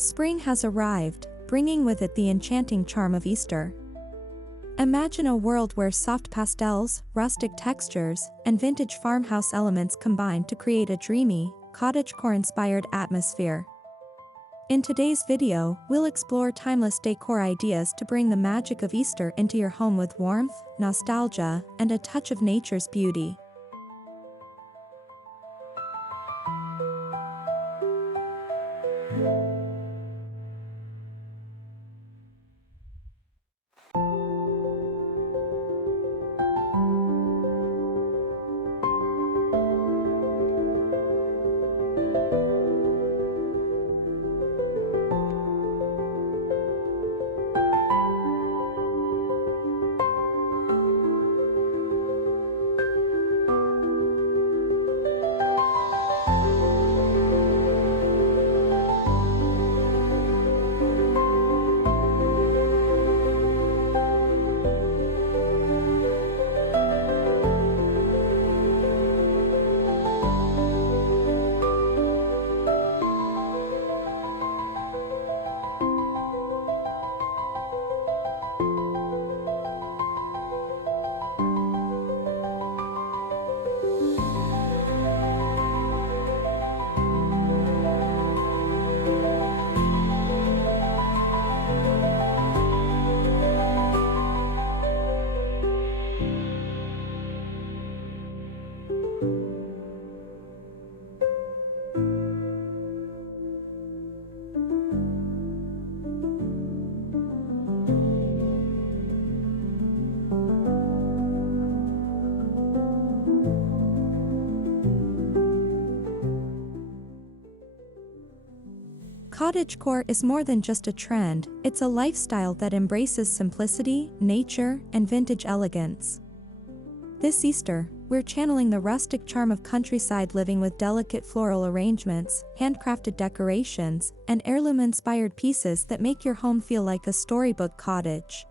Spring has arrived, bringing with it the enchanting charm of Easter. Imagine a world where soft pastels, rustic textures, and vintage farmhouse elements combine to create a dreamy, cottagecore-inspired atmosphere. In today's video, we'll explore timeless decor ideas to bring the magic of Easter into your home with warmth, nostalgia, and a touch of nature's beauty. Cottagecore is more than just a trend, it's a lifestyle that embraces simplicity, nature, and vintage elegance. This Easter, we're channeling the rustic charm of countryside living with delicate floral arrangements, handcrafted decorations, and heirloom-inspired pieces that make your home feel like a storybook cottage.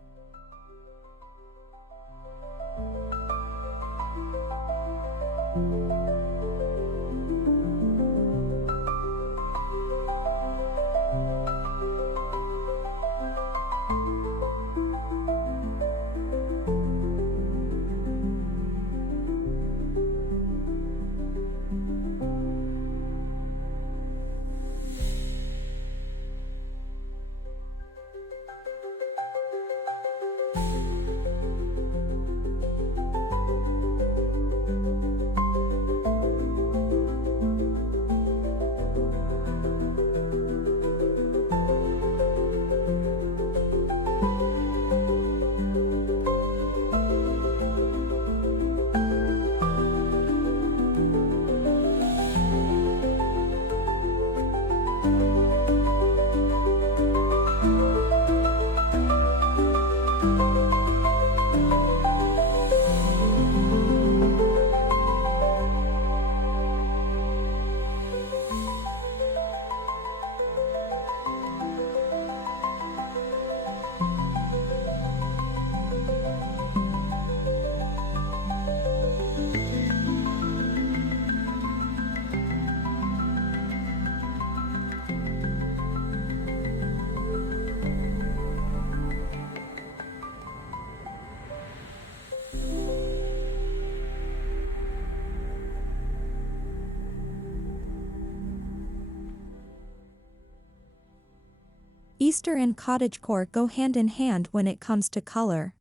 Easter and cottagecore go hand in hand when it comes to color.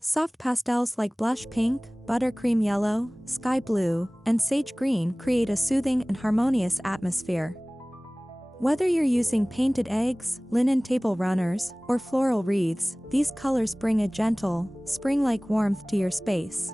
Soft pastels like blush pink, buttercream yellow, sky blue, and sage green create a soothing and harmonious atmosphere. Whether you're using painted eggs, linen table runners, or floral wreaths, these colors bring a gentle, spring-like warmth to your space.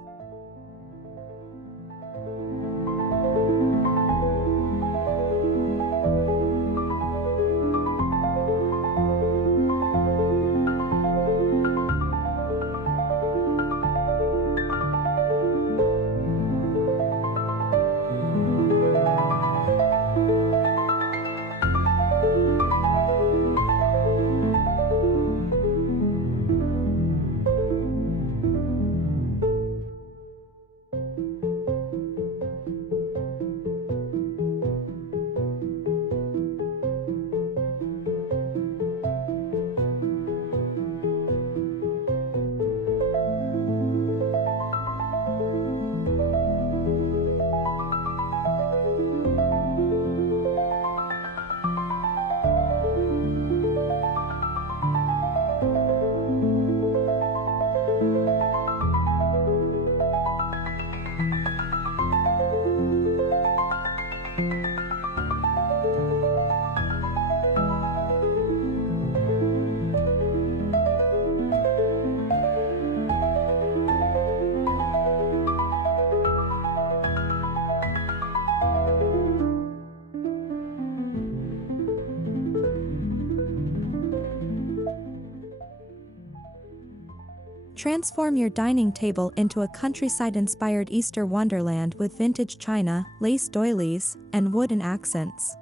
Transform your dining table into a countryside-inspired Easter wonderland with vintage china, lace doilies, and wooden accents.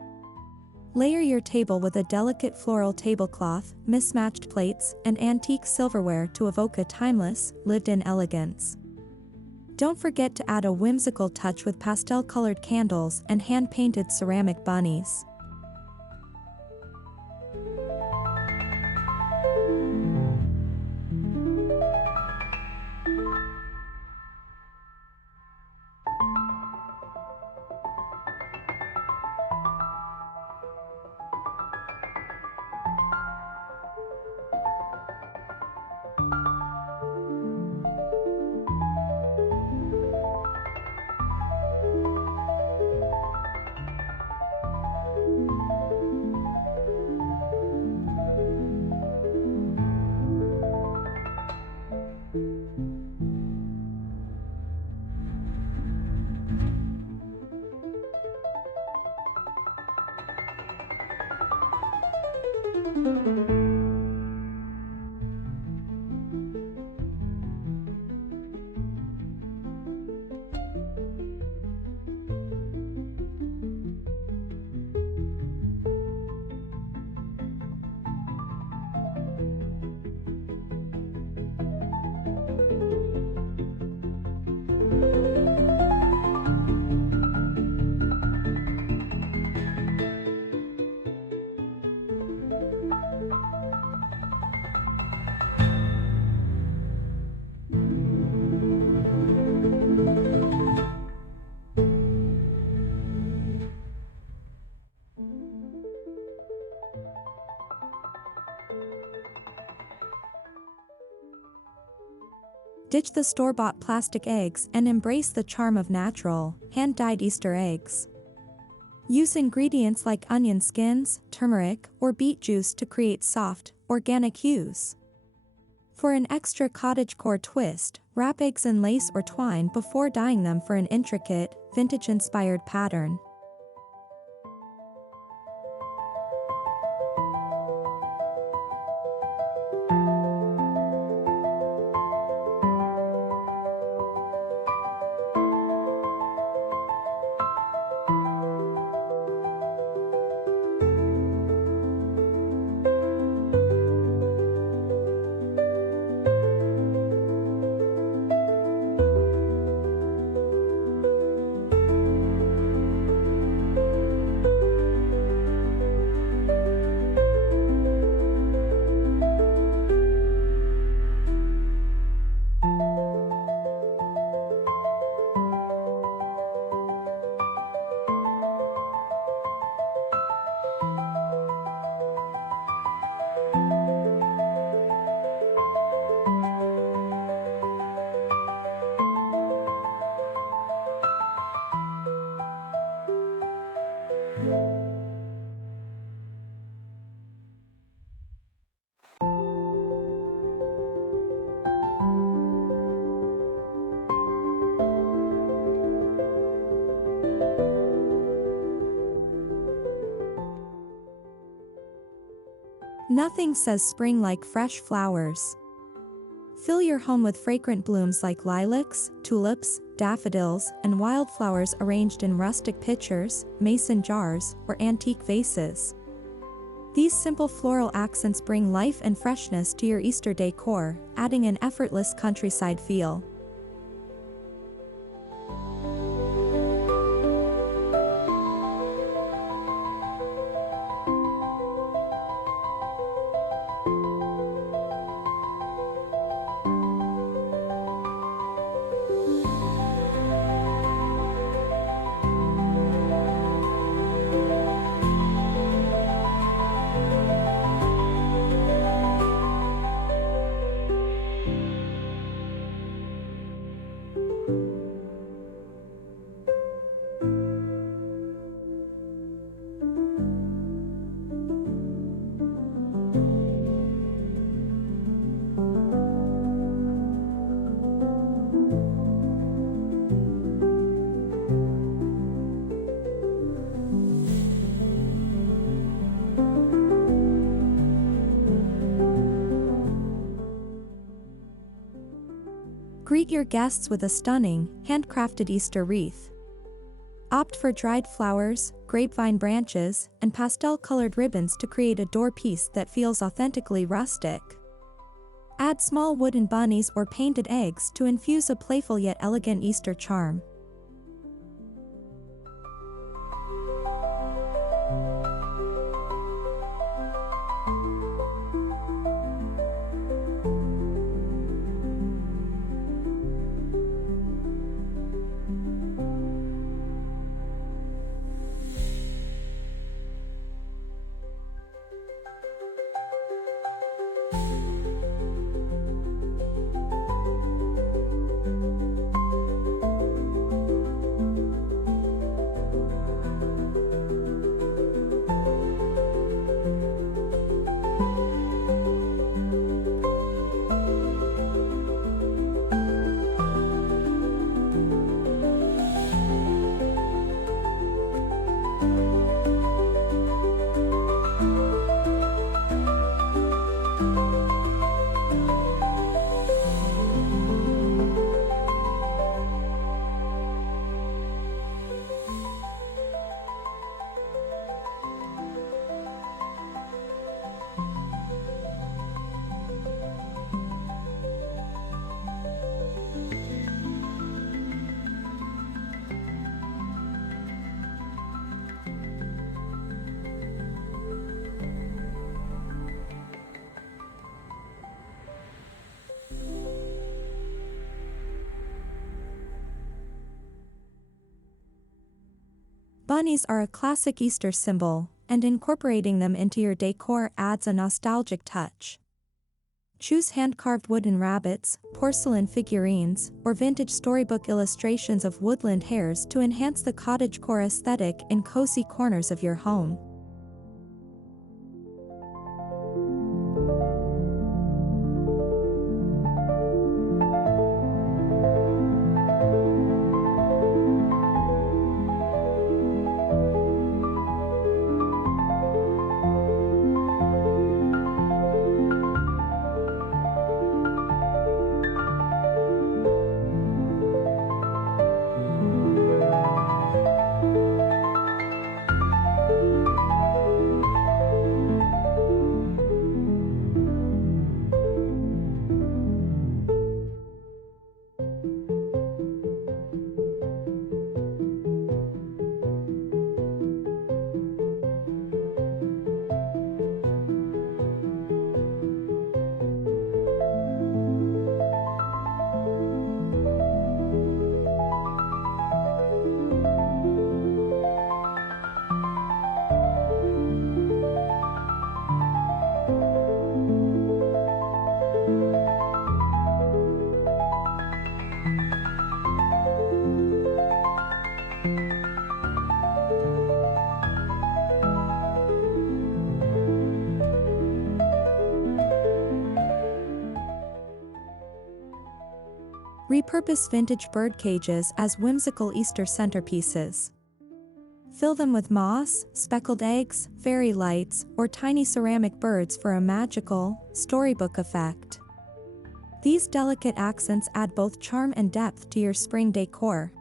Layer your table with a delicate floral tablecloth, mismatched plates, and antique silverware to evoke a timeless, lived-in elegance. Don't forget to add a whimsical touch with pastel-colored candles and hand-painted ceramic bunnies. Ditch the store-bought plastic eggs and embrace the charm of natural, hand-dyed Easter eggs. Use ingredients like onion skins, turmeric, or beet juice to create soft, organic hues. For an extra cottagecore twist, wrap eggs in lace or twine before dyeing them for an intricate, vintage-inspired pattern. Nothing says spring like fresh flowers. Fill your home with fragrant blooms like lilacs, tulips, daffodils, and wildflowers arranged in rustic pitchers, mason jars, or antique vases. These simple floral accents bring life and freshness to your Easter decor, adding an effortless countryside feel. Greet your guests with a stunning, handcrafted Easter wreath. Opt for dried flowers, grapevine branches, and pastel-colored ribbons to create a door piece that feels authentically rustic. Add small wooden bunnies or painted eggs to infuse a playful yet elegant Easter charm. Bunnies are a classic Easter symbol, and incorporating them into your decor adds a nostalgic touch. Choose hand-carved wooden rabbits, porcelain figurines, or vintage storybook illustrations of woodland hares to enhance the cottagecore aesthetic in cozy corners of your home. Repurpose vintage bird cages as whimsical Easter centerpieces. Fill them with moss, speckled eggs, fairy lights, or tiny ceramic birds for a magical, storybook effect. These delicate accents add both charm and depth to your spring decor.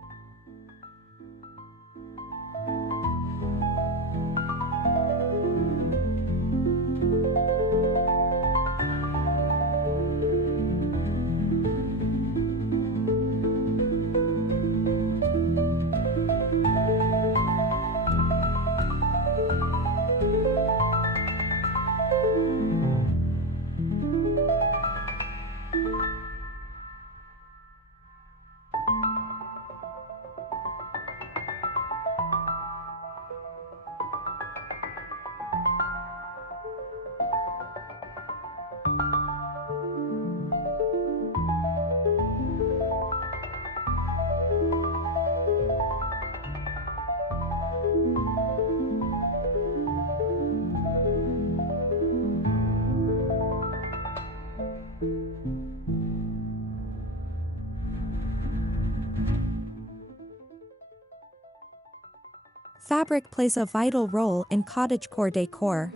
Fabric plays a vital role in cottagecore decor.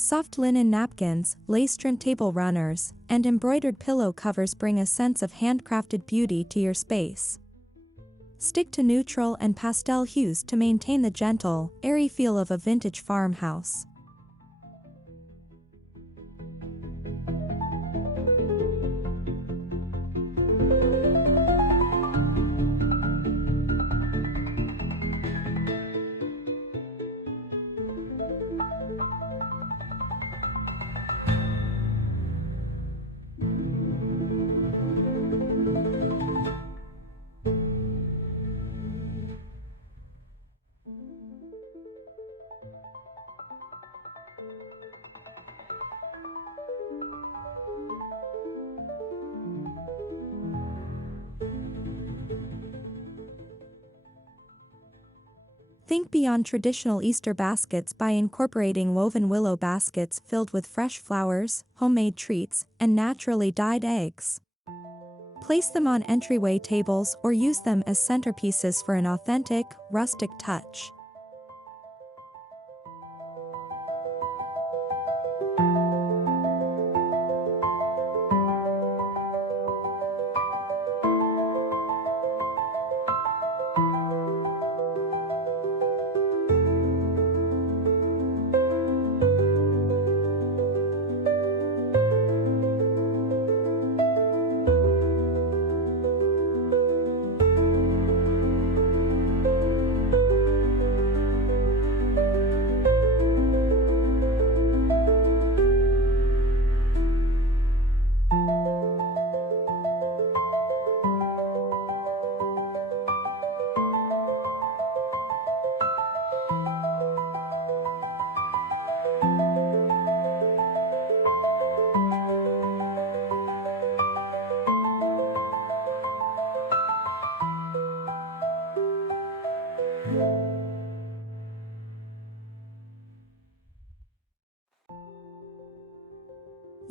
Soft linen napkins, lace-trimmed table runners, and embroidered pillow covers bring a sense of handcrafted beauty to your space. Stick to neutral and pastel hues to maintain the gentle, airy feel of a vintage farmhouse. Think beyond traditional Easter baskets by incorporating woven willow baskets filled with fresh flowers, homemade treats, and naturally dyed eggs. Place them on entryway tables or use them as centerpieces for an authentic, rustic touch.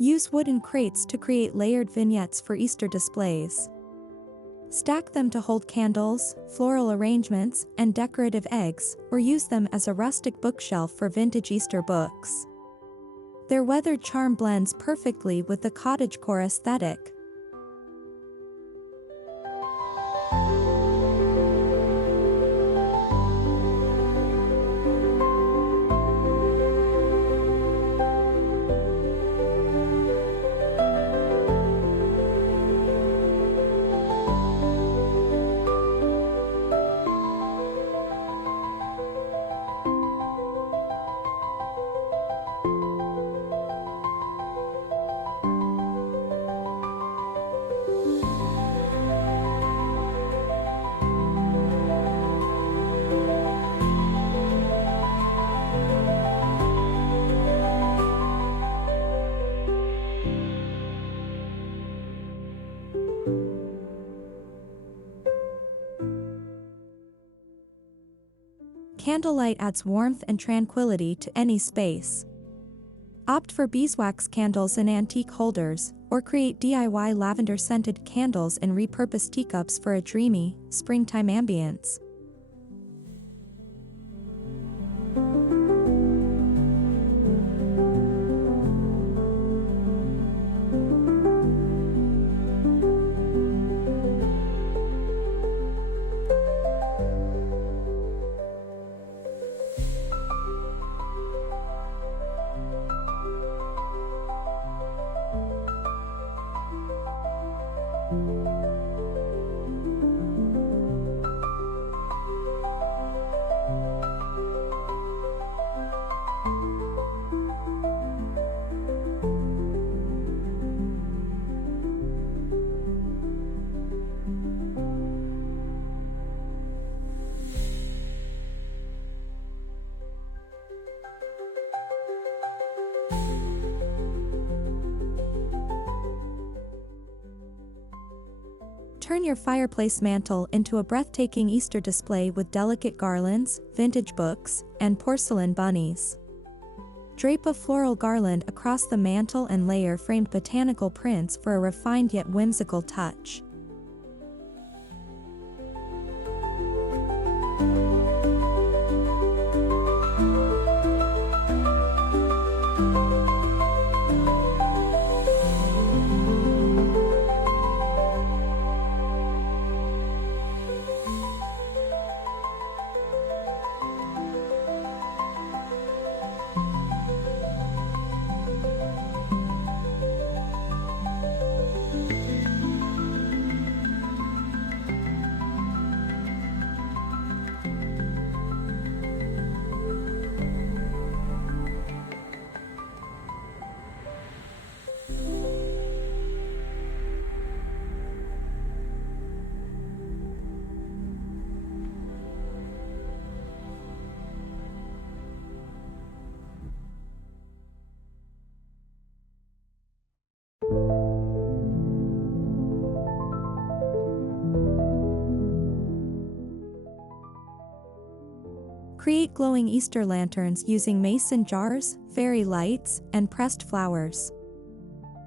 Use wooden crates to create layered vignettes for Easter displays. Stack them to hold candles, floral arrangements, and decorative eggs, or use them as a rustic bookshelf for vintage Easter books. Their weathered charm blends perfectly with the cottagecore aesthetic. Candlelight adds warmth and tranquility to any space. Opt for beeswax candles in antique holders, or create DIY lavender-scented candles in repurposed teacups for a dreamy, springtime ambience. Turn your fireplace mantel into a breathtaking Easter display with delicate garlands, vintage books, and porcelain bunnies. Drape a floral garland across the mantel and layer framed botanical prints for a refined yet whimsical touch. Create glowing Easter lanterns using mason jars, fairy lights, and pressed flowers.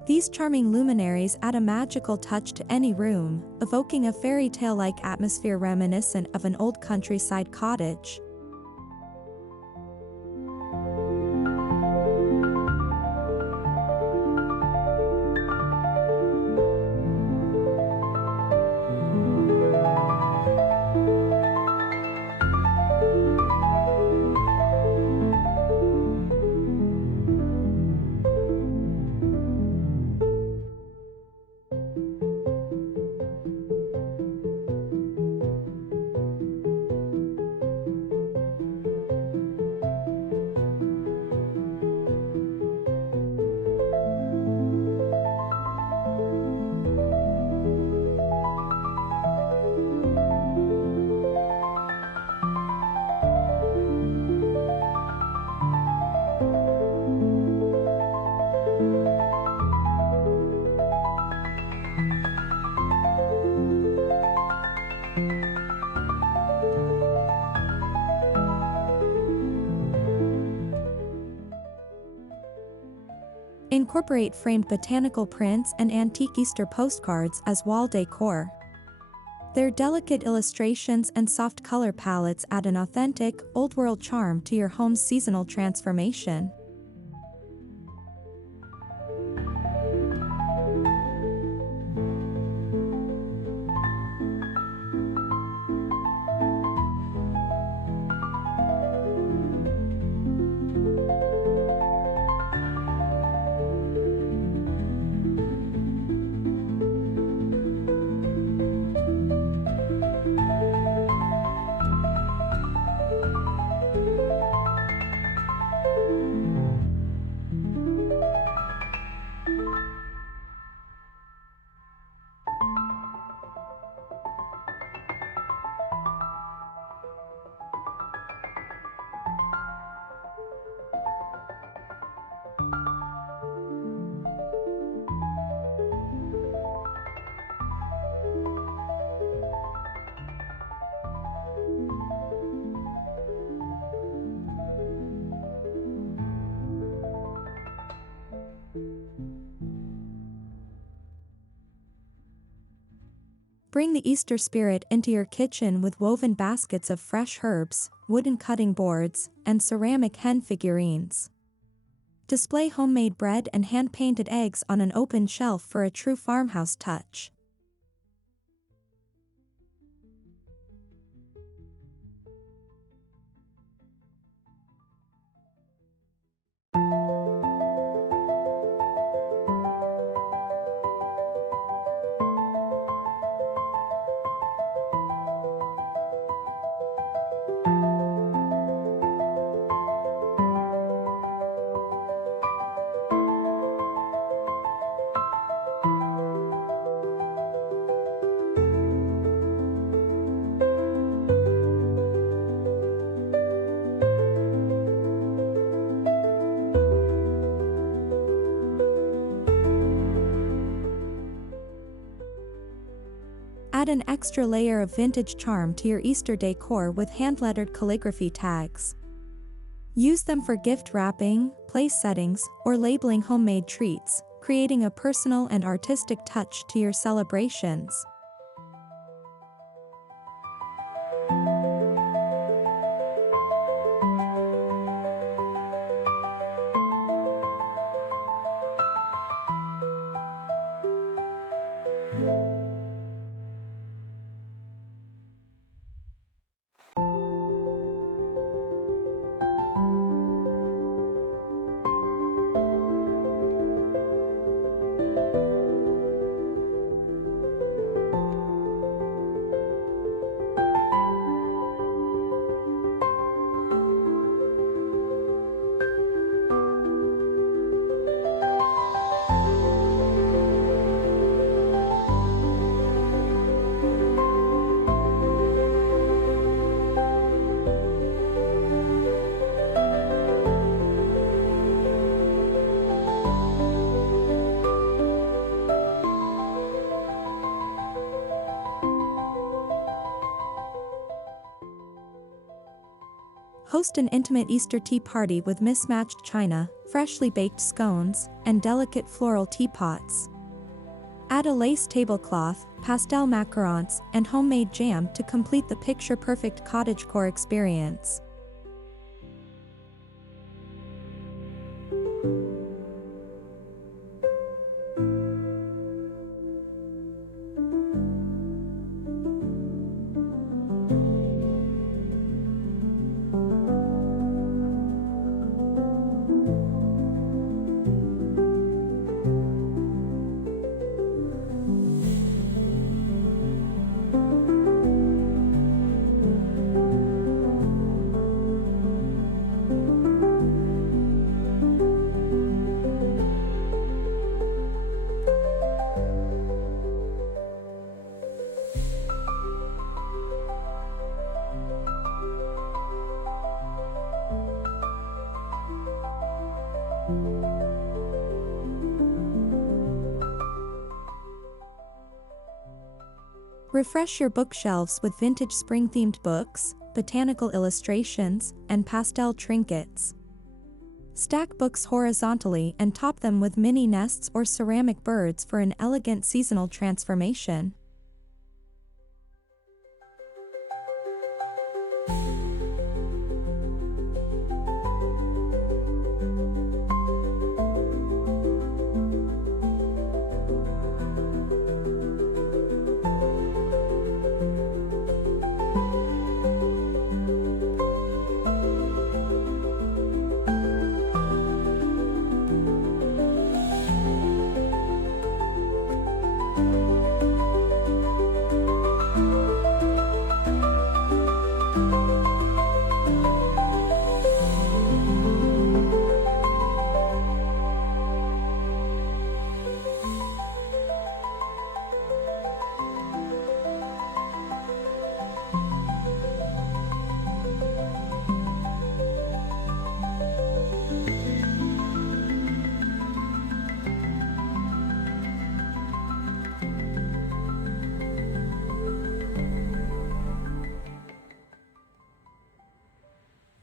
These charming luminaries add a magical touch to any room, evoking a fairy tale-like atmosphere reminiscent of an old countryside cottage. Incorporate framed botanical prints and antique Easter postcards as wall decor. Their delicate illustrations and soft color palettes add an authentic, old-world charm to your home's seasonal transformation. Bring the Easter spirit into your kitchen with woven baskets of fresh herbs, wooden cutting boards, and ceramic hen figurines. Display homemade bread and hand-painted eggs on an open shelf for a true farmhouse touch. Add an extra layer of vintage charm to your Easter decor with hand-lettered calligraphy tags. Use them for gift wrapping, place settings, or labeling homemade treats, creating a personal and artistic touch to your celebrations. Host an intimate Easter tea party with mismatched china, freshly baked scones, and delicate floral teapots. Add a lace tablecloth, pastel macarons, and homemade jam to complete the picture-perfect cottagecore experience. Refresh your bookshelves with vintage spring-themed books, botanical illustrations, and pastel trinkets. Stack books horizontally and top them with mini nests or ceramic birds for an elegant seasonal transformation.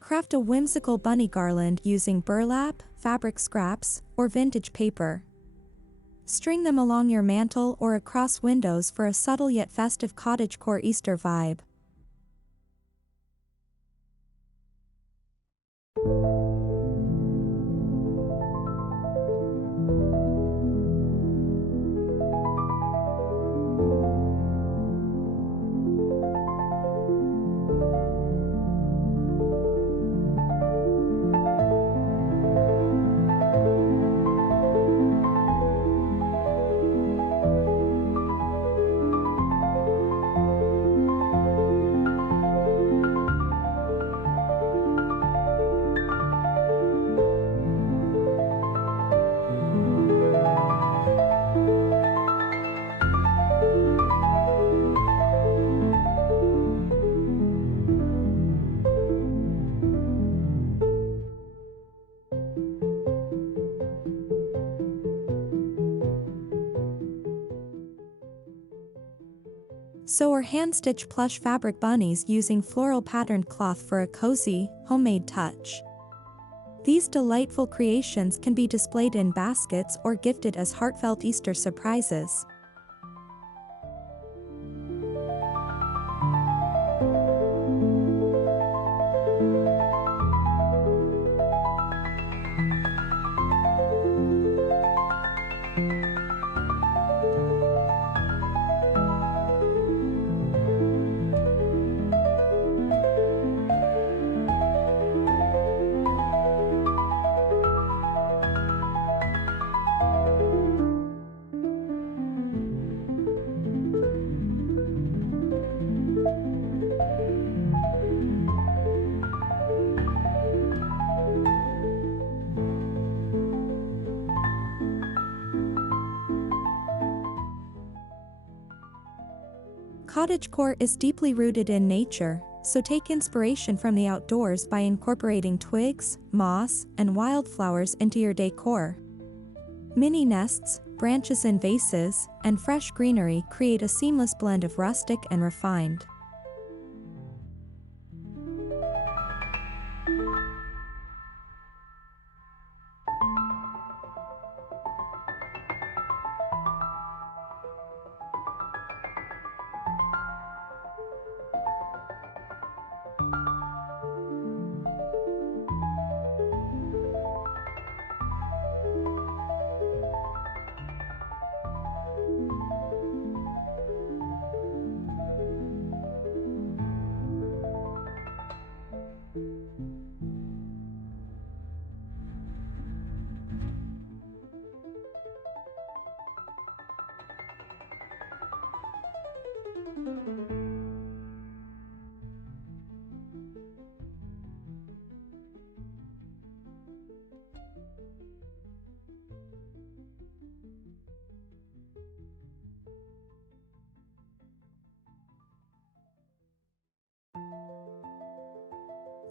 Craft a whimsical bunny garland using burlap, fabric scraps, or vintage paper. String them along your mantel or across windows for a subtle yet festive cottagecore Easter vibe. Sew or hand-stitch plush fabric bunnies using floral patterned cloth for a cozy, homemade touch. These delightful creations can be displayed in baskets or gifted as heartfelt Easter surprises. Cottagecore is deeply rooted in nature, so take inspiration from the outdoors by incorporating twigs, moss, and wildflowers into your decor. Mini nests, branches in vases, and fresh greenery create a seamless blend of rustic and refined.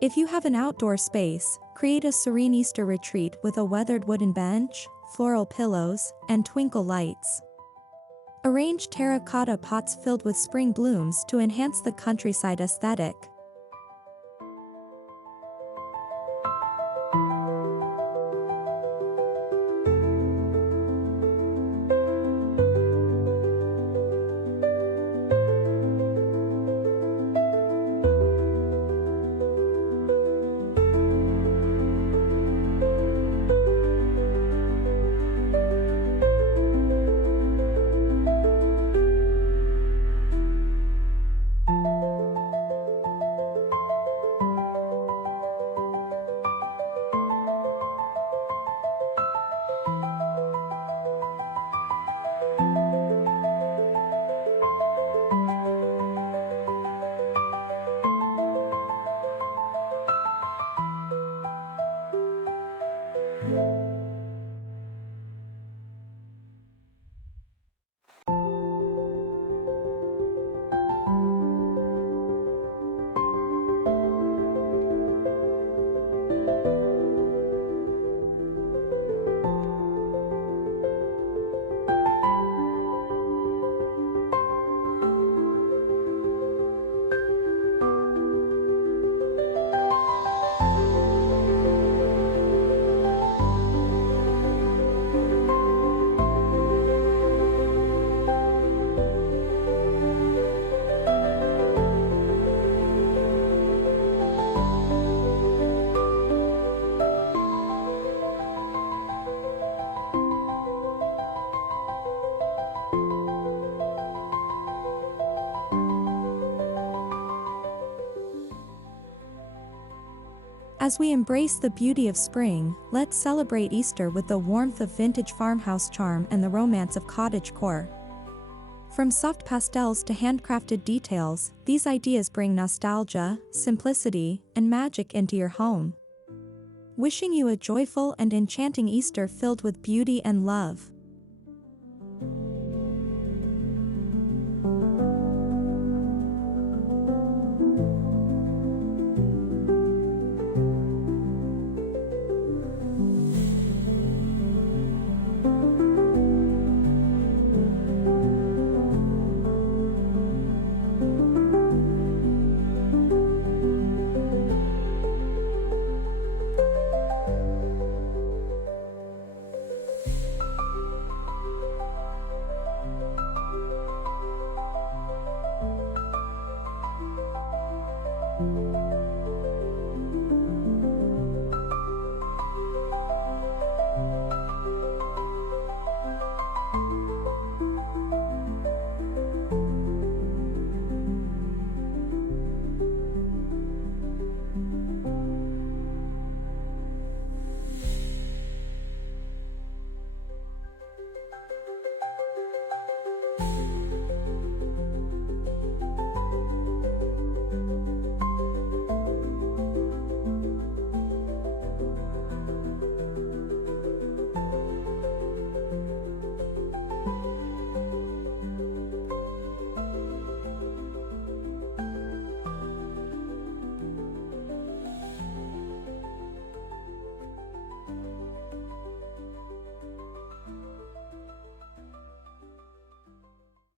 If you have an outdoor space, create a serene Easter retreat with a weathered wooden bench, floral pillows, and twinkle lights. Arrange terracotta pots filled with spring blooms to enhance the countryside aesthetic. As we embrace the beauty of spring, let's celebrate Easter with the warmth of vintage farmhouse charm and the romance of cottagecore. From soft pastels to handcrafted details, these ideas bring nostalgia, simplicity, and magic into your home. Wishing you a joyful and enchanting Easter filled with beauty and love.